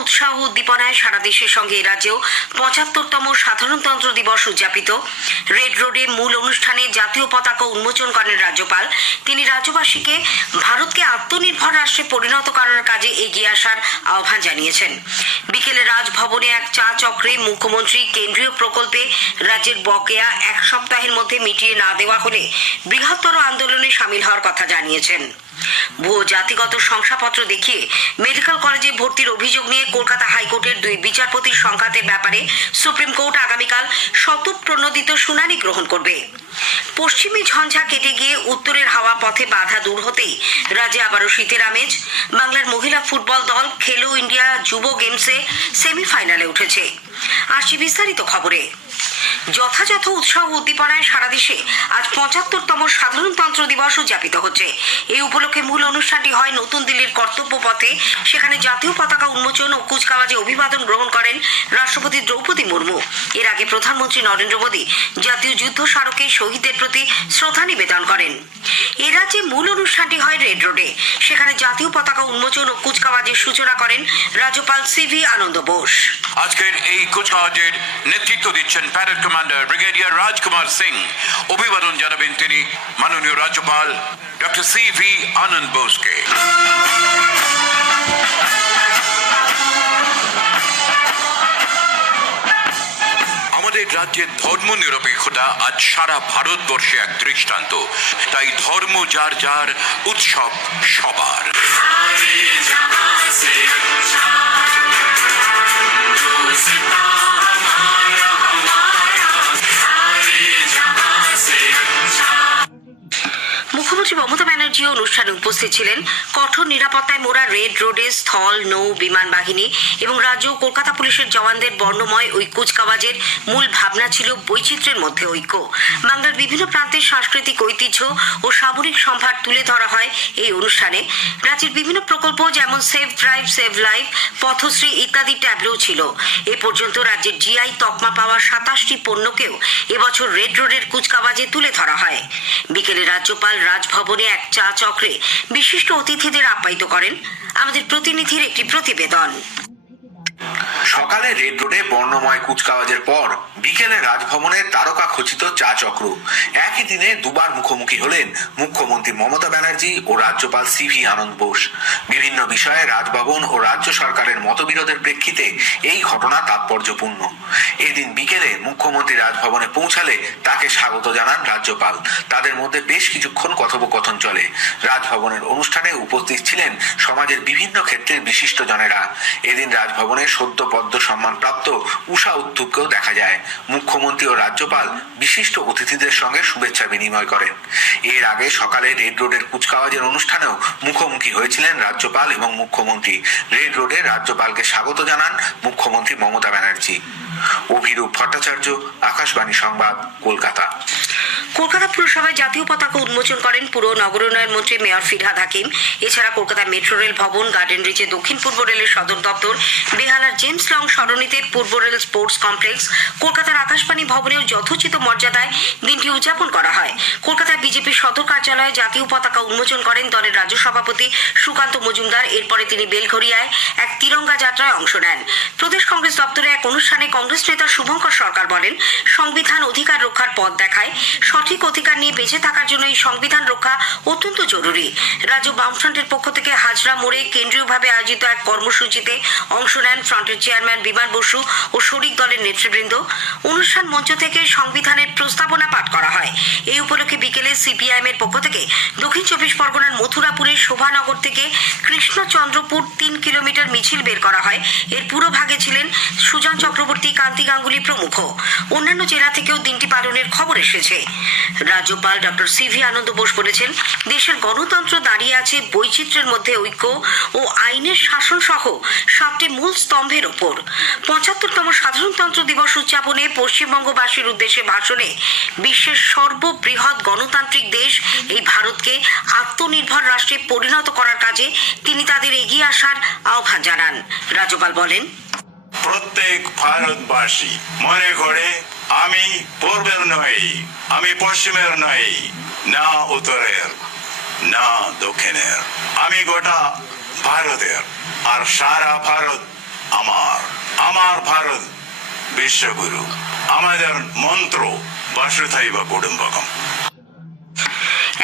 উৎসাহ উদ্দীপনায় সারা দেশের সঙ্গে এ রাজ্যেও ৭৫তম সাধারণতন্ত্র দিবস উদযাপিত। রেড রোডে মূল অনুষ্ঠানে জাতীয় পতাকা উন্মোচন করেন রাজ্যপাল। তিনি রাজ্যবাসীকে ভারতকে আত্মনির্ভর রাষ্ট্রে পরিণত করার কাজে এগিয়ে আসার আহ্বান জানিয়েছেন। বিকেলে রাজভবনে এক চা চক্রে মুখ্যমন্ত্রী কেন্দ্রীয় প্রকল্পে রাজ্যের বকেয়া ১ সপ্তাহের মধ্যে মিটিয়ে না দেওয়া হলে বৃহত্তর আন্দোলনে সামিল হওয়ার কথা জানিয়েছেন। ভুয়ো জাতিগত শংসাপত্র দেখিয়ে মেডিকেল কলেজে ভর্তির অভিযোগ নিয়ে কলকাতা হাইকোর্টের ২ বিচারপতির সংঘাতের ব্যাপারে সুপ্রিম কোর্ট আগামীকাল স্বতঃপ্রণোদিত শুনানি গ্রহণ করবে। পশ্চিমী ঝঞ্ঝা কেটে গিয়ে উত্তরের হাওয়া পথে বাধা দূর হতেই রাজ্যে আবারও শীতের আমেজ। বাংলার মহিলা ফুটবল দল খেলো ইন্ডিয়া যুব গেমসে সেমিফাইনালে উঠেছে। আসছি বিস্তারিত খবরে। যথাযথ উৎসাহ উদ্দীপনায় সারা দেশে আজ ৭৫তম সাধারণতন্ত্র দিবস উদযাপিত হচ্ছে। এই উপলক্ষে মূল অনুষ্ঠানটি হয় নতুন দিল্লির কর্তব্য পথে। সেখানে জাতীয় পতাকা উন্মোচন ও কুচকাওয়াজে অভিবাদন গ্রহণ করেন রাষ্ট্রপতি দ্রৌপদী মুর্মু। এর আগে প্রধানমন্ত্রী নরেন্দ্র মোদী জাতীয় যুদ্ধ স্মারকে শহীদদের প্রতি শ্রদ্ধা নিবেদন করেন। এ রাজ্যে মূল অনুষ্ঠানটি হয় রেড রোডে। সেখানে জাতীয় পতাকা উন্মোচন ও কুচকাওয়াজের সূচনা করেন রাজ্যপাল সিভি আনন্দ বোস। আজকের এই কুচকাওয়াজের নেতৃত্ব দিচ্ছেন প্যারেড কমান্ডার ব্রিগেডিয়ার রাজকুমার সিং। অভিবাদন জানাবেন তিনি মাননীয় রাজ্যপাল ডক্টর সিভি আনন্দ বোসকে। আমাদের রাজ্যের ধর্ম নিরপেক্ষতা আজ সারা ভারতবর্ষে এক দৃষ্টান্ত। তাই ধর্ম যার যার, উৎসব সবার। মুখ্যমন্ত্রী মমতা ব্যানার্জি অনুষ্ঠানে উপস্থিত ছিলেন। কঠোর নিরাপত্তায় মোড়া রেড রোডে স্থল, নৌ, বিমান বাহিনী এবং রাজ্য ও কলকাতা পুলিশের জওয়ানদের বর্ণময় ওই কুচকাওয়াজের মূল ভাবনা ছিল বৈচিত্র্যের মধ্যে ঐক্য। বাংলার বিভিন্ন প্রান্তের সাংস্কৃতিক ঐতিহ্য ও সামরিক সম্ভার তুলে ধরা হয় এই অনুষ্ঠানে। রাজ্যের বিভিন্ন প্রকল্প যেমন save drive save life, Pathashree ইত্যাদি ট্যাবলো ছিল। এ পর্যন্ত রাজ্যের জিআই তকমা পাওয়া ২৭টি পণ্যকেও এবছর রেড রোডের কুচকাওয়াজে তুলে ধরা হয়। বিকেলে রাজ্যপাল রাজভবনে এক চা চক্রে বিশিষ্ট অতিথিদের আপ্যায়িত করেন। আমাদের প্রতিনিধির একটি প্রতিবেদন। সকালে রেড রোডে বর্ণময় কুচকাওয়াজের পর বিকেলে রাজভবনের তারকা খচিত চা চক্র। একই দিনে দুবার মুখোমুখি হলেন মুখ্যমন্ত্রী মমতা ব্যানার্জি ও রাজ্যপাল সিভি আনন্দ বোস। বিভিন্ন বিষয়ে রাজভবন ও রাজ্য সরকারের মতবিরোধের প্রেক্ষিতে এই ঘটনা তাৎপর্যপূর্ণ। এদিন বিকেলে মুখ্যমন্ত্রী রাজভবনে পৌঁছালে তাকে স্বাগত জানান রাজ্যপাল। তাদের মধ্যে বেশ কিছুক্ষণ কথোপকথন চলে। রাজভবনের অনুষ্ঠানে উপস্থিত ছিলেন সমাজের বিভিন্ন ক্ষেত্রের বিশিষ্ট জনেরা। এদিন রাজভবনে সদ্য পদ্ম সম্মানপ্রাপ্ত উষা উত্থুপকেও দেখা যায়। মুখ্যমন্ত্রী ও রাজ্যপাল বিশিষ্ট অতিথিদের সঙ্গে শুভেচ্ছা বিনিময় করেন। এর আগে সকালে রেড রোডের কুচকাওয়াজের অনুষ্ঠানেও মুখোমুখি হয়েছিলেন রাজ্যপাল এবং মুখ্যমন্ত্রী। রেড রোডে রাজ্যপালকে স্বাগত জানান মুখ্যমন্ত্রী মমতা ব্যানার্জি। অভিরূপ ভট্টাচার্য, আকাশবাণী সংবাদ, কলকাতা। কলকাতা পুরসভায় জাতীয় পতাকা উন্মোচন করেন পুর নগরোন্নয়ন মন্ত্রী মেয়র ফিরহাদ হাকিম। এছাড়া কলকাতা মেট্রো রেল ভবন, গার্ডেন রিচে দক্ষিণ পূর্ব রেলের সদর দপ্তর, বেহালার জেমস লং সরণিতে পূর্ব রেল স্পোর্টস কমপ্লেক্স, কলকাতার আকাশবাণী ভবনেও যথোচিত মর্যাদায় দিনটি উদযাপন করা হয়। কলকাতায় বিজেপির সদর কার্যালয়ে জাতীয় পতাকা উন্মোচন করেন দলের রাজ্য সভাপতি সুকান্ত মজুমদার। এরপরে তিনি বেলঘরিয়ায় এক তিরঙ্গা যাত্রায় অংশ নেন। প্রদেশ কংগ্রেস দপ্তরে এক অনুষ্ঠানে কংগ্রেস নেতা শুভঙ্কর সরকার বলেন, সংবিধান অধিকার রক্ষার পথ দেখায়। সঠিক অধিকার নিয়ে বেঁচে থাকার জন্য এই সংবিধান রক্ষা অত্যন্ত জরুরি। রাজ্য বামফ্রন্টের পক্ষ থেকে হাজরা মোড়ে কেন্দ্রীয়ভাবে আয়োজিত এক কর্মসূচিতে অংশ নেন ফ্রন্টের চেয়ারম্যান বিমান বসু ও শরিক দলের নেতৃবৃন্দ। অনুষ্ঠান মঞ্চ থেকে সংবিধানের প্রস্তাবনা পাঠ করা হয়। এই উপলক্ষে বিকেলে সিপিআইএম এর পক্ষ থেকে দক্ষিণ ২৪ পরগনার মথুরাপুরের শোভানগর থেকে কৃষ্ণচন্দ্রপুর ৩ কিলোমিটার মিছিল বের করা হয়। এর পুরো ভাগে ছিলেন সুজন চক্রবর্তী, কান্তি গাঙ্গুলি প্রমুখ। অন্যান্য জেলা থেকেও দিনটি পালনের খবর এসেছে। রাজ্যপাল ডক্টর সিভি আনন্দ বোস বলেছেন, দেশের গণতন্ত্র দাঁড়িয়ে আছে বৈচিত্র্যের মধ্যে ঐক্য ও আইনের শাসন সহ 7টি মূল স্তম্ভের ওপর। ৭৫তম সাধারণতন্ত্র দিবস উদযাপনে পশ্চিমবঙ্গবাসীর উদ্দেশ্যে ভাষণে বিশ্বের সর্ববৃহৎ গণতান্ত্রিক দেশ এই ভারতকে আত্মনির্ভর রাষ্ট্রে পরিণত করার কাজে তিনি তাদের এগিয়ে আসার আহ্বান জানান। রাজ্যপাল বলেন, প্রত্যেক ভারতবাসী মনে করে আমি পূর্বের নই, আমি পশ্চিমের নই, না উত্তরের, না দক্ষিণের, আমি গোটা ভারতের। আর সারা ভারত আমার ভারত বিশ্বগুরু, আমাদের মন্ত্র বসুধৈব কুটুম্বকম।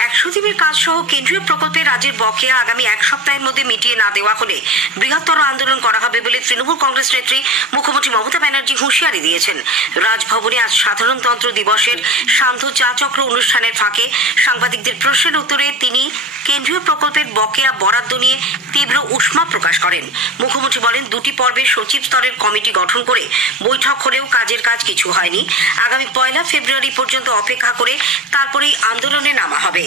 100 দিনের কাজ সহ কেন্দ্রীয় প্রকল্পে রাজ্যের বকেয়া আগামী এক সপ্তাহের মধ্যে মিটিয়ে না দেওয়া হলে বৃহত্তর আন্দোলন করা হবে বলে তৃণমূল কংগ্রেস নেত্রী মুখ্যমন্ত্রী মমতা ব্যানার্জি হুঁশিয়ারি দিয়েছেন। রাজভবনে আজ সাধারণতন্ত্র দিবসের সান্ধ্য চা চক্র অনুষ্ঠানের ফাঁকে সাংবাদিকদের প্রশ্নের উত্তরে তিনি কেন্দ্রীয় প্রকল্পের বকেয়া বরাদ্দ নিয়ে তীব্র উষ্মা প্রকাশ করেন। মুখ্যমন্ত্রী বলেন, 2টি পর্বে সচিব স্তরের কমিটি গঠন করে বৈঠক হলেও কাজের কাজ কিছু হয়নি। আগামী 1 ফেব্রুয়ারি পর্যন্ত অপেক্ষা করে তারপরেই আন্দোলনে নামা হবে।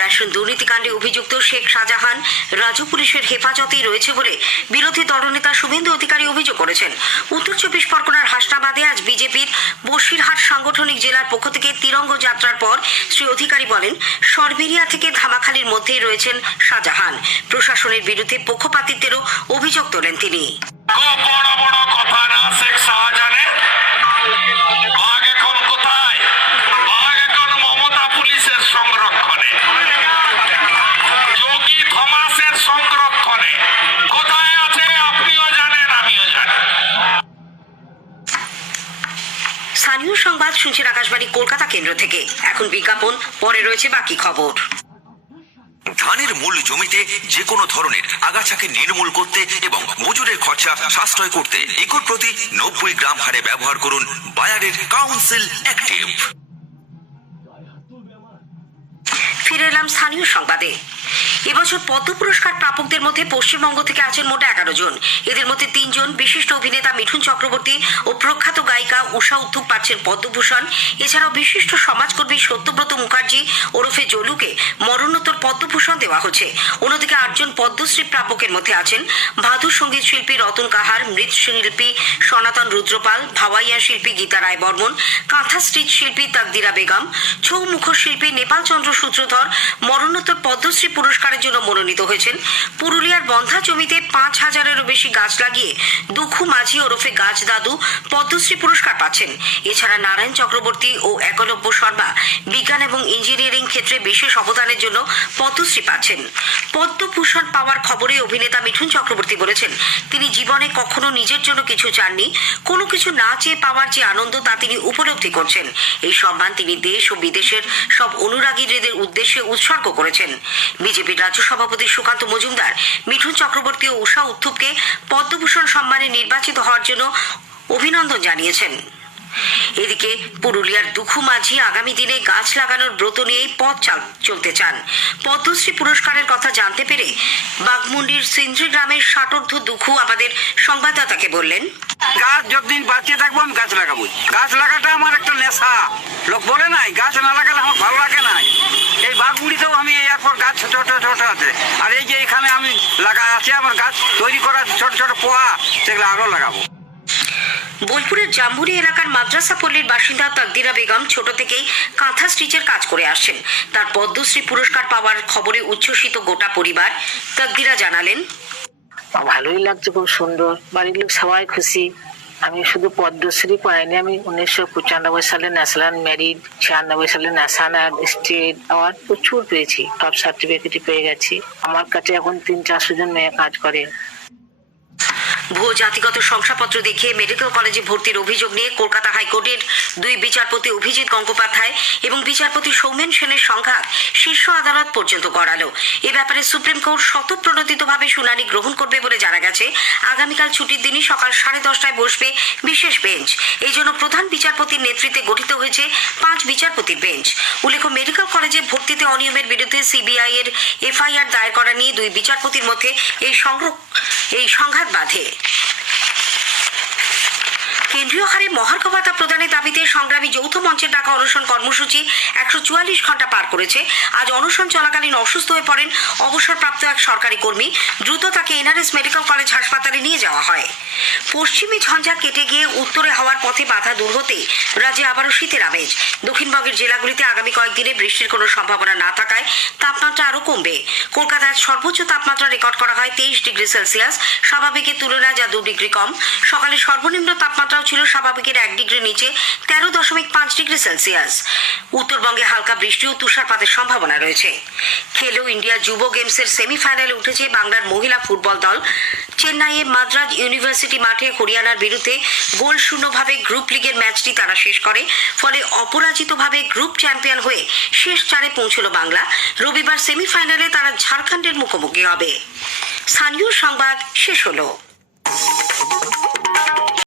রেশন দুর্নীতিকাণ্ডে অভিযুক্ত শেখ শাহজাহান রাজ্য পুলিশের হেফাজতেই রয়েছে বলে বিরোধী দলনেতা শুভেন্দু অধিকারী অভিযোগ করেছেন। উত্তর 24 পরগনার হাসনাবাদে আজ বিজেপির বসিরহাট সাংগঠনিক জেলার পক্ষ থেকে তিরঙ্গ যাত্রার পর শ্রী অধিকারী বলেন, সরবেরিয়া থেকে ধামাখালির মধ্যেই রয়েছেন শাহজাহান। প্রশাসনের বিরুদ্ধে পক্ষপাতিত্বেরও অভিযোগ তোলেন তিনি। বড় বড় কথা না, শেখ শাহজাহানের ভাগ এখন কোথায়? ভাগ এখন মমতা পুলিশের সংরক্ষণে, যোগী থমাসের সংরক্ষণে। কোথায় আছে আপনিও জানেন, আমিও জানি। স্থানীয় সংবাদ শুনছেন আকাশবাণী কলকাতা কেন্দ্র থেকে। এখন বিজ্ঞাপন, পরে রয়েছে বাকি খবর। ধানের মূল জমিতে যে কোনো ধরনের আগাছাকে নির্মূল করতে এবং মজুরের খরচা সাশ্রয় করতে একর প্রতি 90 গ্রাম হারে ব্যবহার করুন বায়ারের কাউন্সিল অ্যাক্টিভ। ফিরে এলাম স্থানীয় সংবাদে। এবছর পদ্ম পুরস্কার প্রাপকদের মধ্যে পশ্চিমবঙ্গ থেকে আছেন মোট 11 জন। এদের মধ্যে 3 জন বিশিষ্ট অভিনেতা মিঠুন চক্রবর্তী ও প্রখ্যাত গায়িকা উষা উত্থুপ পাচ্ছেন পদ্মভূষণ। এছাড়াও বিশিষ্ট সমাজকর্মী সত্যব্রত মুখার্জি ওরফে জলুকে মরণোত্তর পদ্মভূষণ দেওয়া হচ্ছে। অন্যদিকে 8 জন পদ্মশ্রী প্রাপকের মধ্যে আছেন ভাদু সঙ্গীত শিল্পী রতন কাহার, মৃৎশিল্পী সনাতন রুদ্রপাল, ভাওয়াইয়া শিল্পী গীতা রায় বর্মন, কাঁথা স্টিচ শিল্পী তাকদিরা বেগম, ছৌ মুখশিল্পী নেপাল চন্দ্র সূত্রধর মরণোত্তর পদ্মশ্রী পুরস্কারের জন্য মনোনীত হয়েছেন। পুরুলিয়ার বন্ধা জমিতে 5000-এরও বেশি গাছ লাগিয়ে দুখু মাঝি ওরফে গাছ দাদু পদ্মশ্রী পুরস্কার পাচ্ছেন। এছাড়া নারায়ণ চক্রবর্তী ও একলব্য শর্মা বিজ্ঞান এবং ইঞ্জিনিয়ারিং ক্ষেত্রে বিশেষ অবদানের জন্য পদ্মশ্রী পাচ্ছেন। পদ্মভূষণ পাওয়ার খবরে অভিনেতা মিঠুন চক্রবর্তী বলেছেন, তিনি জীবনে কখনো নিজের জন্য কিছু চাননি। কোনো কিছু না চেয়ে পাওয়ার যে আনন্দ তা তিনি উপলব্ধি করছেন। এই সম্মান তিনি দেশ ও বিদেশের সব অনুরাগীদের উদ্দেশ্যে উৎসর্গ করেছেন। বিজেপির রাজ্য সভাপতি সুকান্ত মজুমদার মিঠুন চক্রবর্তী ও উষা উত্থুপকে পদ্মভূষণ সম্মানে নির্বাচিত হওয়ার জন্য অভিনন্দন জানিয়েছেন। এদিকে পুরুলিয়ার দুখু মাঝি আগামী দিনে গাছ লাগানোর ব্রত নিয়েই পথ চলতে চান। পদ্মশ্রী পুরস্কারের কথা জানতে পেরে বাগমুন্ডির সিন্দ্রি গ্রামের ষাটোর্ধ দুখু আমাদের সংবাদদাতাকে বললেন, গাছ যতদিন বাঁচিয়ে থাকবো আমি গাছ লাগাবো। গাছ লাগাটা আমার একটা নেশা। লোক বলে নাই গাছ না লাগালে আমার ভালো লাগে না। এই বাঘমুড়িতেও আমি এরপর গাছ ছোট ছোট আছে, আর এই যে এখানে আমি লাগা আছে আমার গাছ তৈরি করা ছোট ছোট পোয়া, সেগুলো আরো লাগাবো। বোলপুরের জাম্বুরি এলাকার মাদ্রাসা পল্লীর বাসিন্দা তাকদিরা বেগম ছোট থেকেই কাঁথা স্টিচের কাজ করে আসছেন। তার পদ্মশ্রী পুরস্কার পাওয়ার খবরে উচ্ছ্বসিত গোটা পরিবার। তাকদিরা জানালেন, ভালোই লাগছে, খুব সুন্দর, বাড়ির লোক সবাই খুশি। আমি শুধু পদ্মশ্রী পাইনি, আমি 1995 সালে ন্যাশনাল মেরিট, 96 সালে ন্যাশনাল স্টেট অ্যাওয়ার্ড প্রচুর পেয়েছি। টপ সার্টিফিকেট পেয়ে গেছি। আমার কাছে এখন 300-400 জন মেয়ে কাজ করে। ভুয়ো জাতিগত শংসাপত্র দেখিয়ে মেডিকেল কলেজে ভর্তির অভিযোগ নিয়ে কলকাতা হাইকোর্টের 2 বিচারপতি অভিজিৎ গঙ্গোপাধ্যায় এবং বিচারপতি সৌমেন সেনের সংঘাত শীর্ষ আদালত পর্যন্ত গড়ালো। এ ব্যাপারে সুপ্রিম কোর্ট স্বতঃপ্রণোদিতভাবে শুনানি গ্রহণ করবে বলে জানা গেছে। আগামীকাল ছুটির দিনই সকাল 10:30টায় বসবে বিশেষ বেঞ্চ। এই জন্য প্রধান বিচারপতির নেতৃত্বে গঠিত হয়েছে 5 বিচারপতির বেঞ্চ। উল্লেখ্য, মেডিকেল কলেজে ভর্তিতে অনিয়মের বিরুদ্ধে সিবিআই এর এফআইআর দায়ের করা নিয়ে 2 বিচারপতির মধ্যে এই সংঘাত বাধে। কেন্দ্রীয় হারে মহার্ঘ ভাতা প্রদানের দাবিতে সংগ্রামী যৌথ মঞ্চের ডাকা অনশন কর্মসূচি 144 ঘন্টা পার করেছে। আজ অনশন চলাকালীন অসুস্থ হয়ে পড়েন অবসরপ্রাপ্ত এক সরকারি কর্মী। দ্রুত তাকে এনআরএস মেডিকেল কলেজ হাসপাতালে নিয়ে যাওয়া হয়। পশ্চিমী ঝঞ্ঝা কেটে গিয়ে উত্তরে হওয়ার পথে বাধা দূর হতে রাজ্যে আবারও শীতের আমেজ। দক্ষিণবঙ্গের জেলাগুলিতে আগামী কয়েকদিনে বৃষ্টির কোনো সম্ভাবনা না থাকায় তাপমাত্রা আরও কমবে। কলকাতায় সর্বোচ্চ তাপমাত্রা রেকর্ড করা হয় 23 ডিগ্রি সেলসিয়াস, স্বাভাবিকের তুলনায় যা 2 ডিগ্রি কম। সকালে সর্বনিম্ন তাপমাত্রা তাপমাত্রাও ছিল স্বাভাবিকের 1 ডিগ্রি নিচে 13.5 ডিগ্রি সেলসিয়াস। উত্তরবঙ্গে হালকা বৃষ্টি ও তুষারপাতের সম্ভাবনা রয়েছে। খেলো ইন্ডিয়া যুব গেমসের সেমিফাইনালে উঠেছে বাংলার মহিলা ফুটবল দল। চেন্নাইয়ে মাদ্রাজ ইউনিভার্সিটি মাঠে হরিয়ানার বিরুদ্ধে গোলশূন্যভাবে গ্রুপ লিগের ম্যাচটি তারা শেষ করে। ফলে অপরাজিতভাবে গ্রুপ চ্যাম্পিয়ন হয়ে শেষ 4-এ পৌঁছল বাংলা। রবিবার সেমিফাইনালে তারা ঝাড়খণ্ডের মুখোমুখি হবে। স্থানীয় সংবাদ শেষ হলো।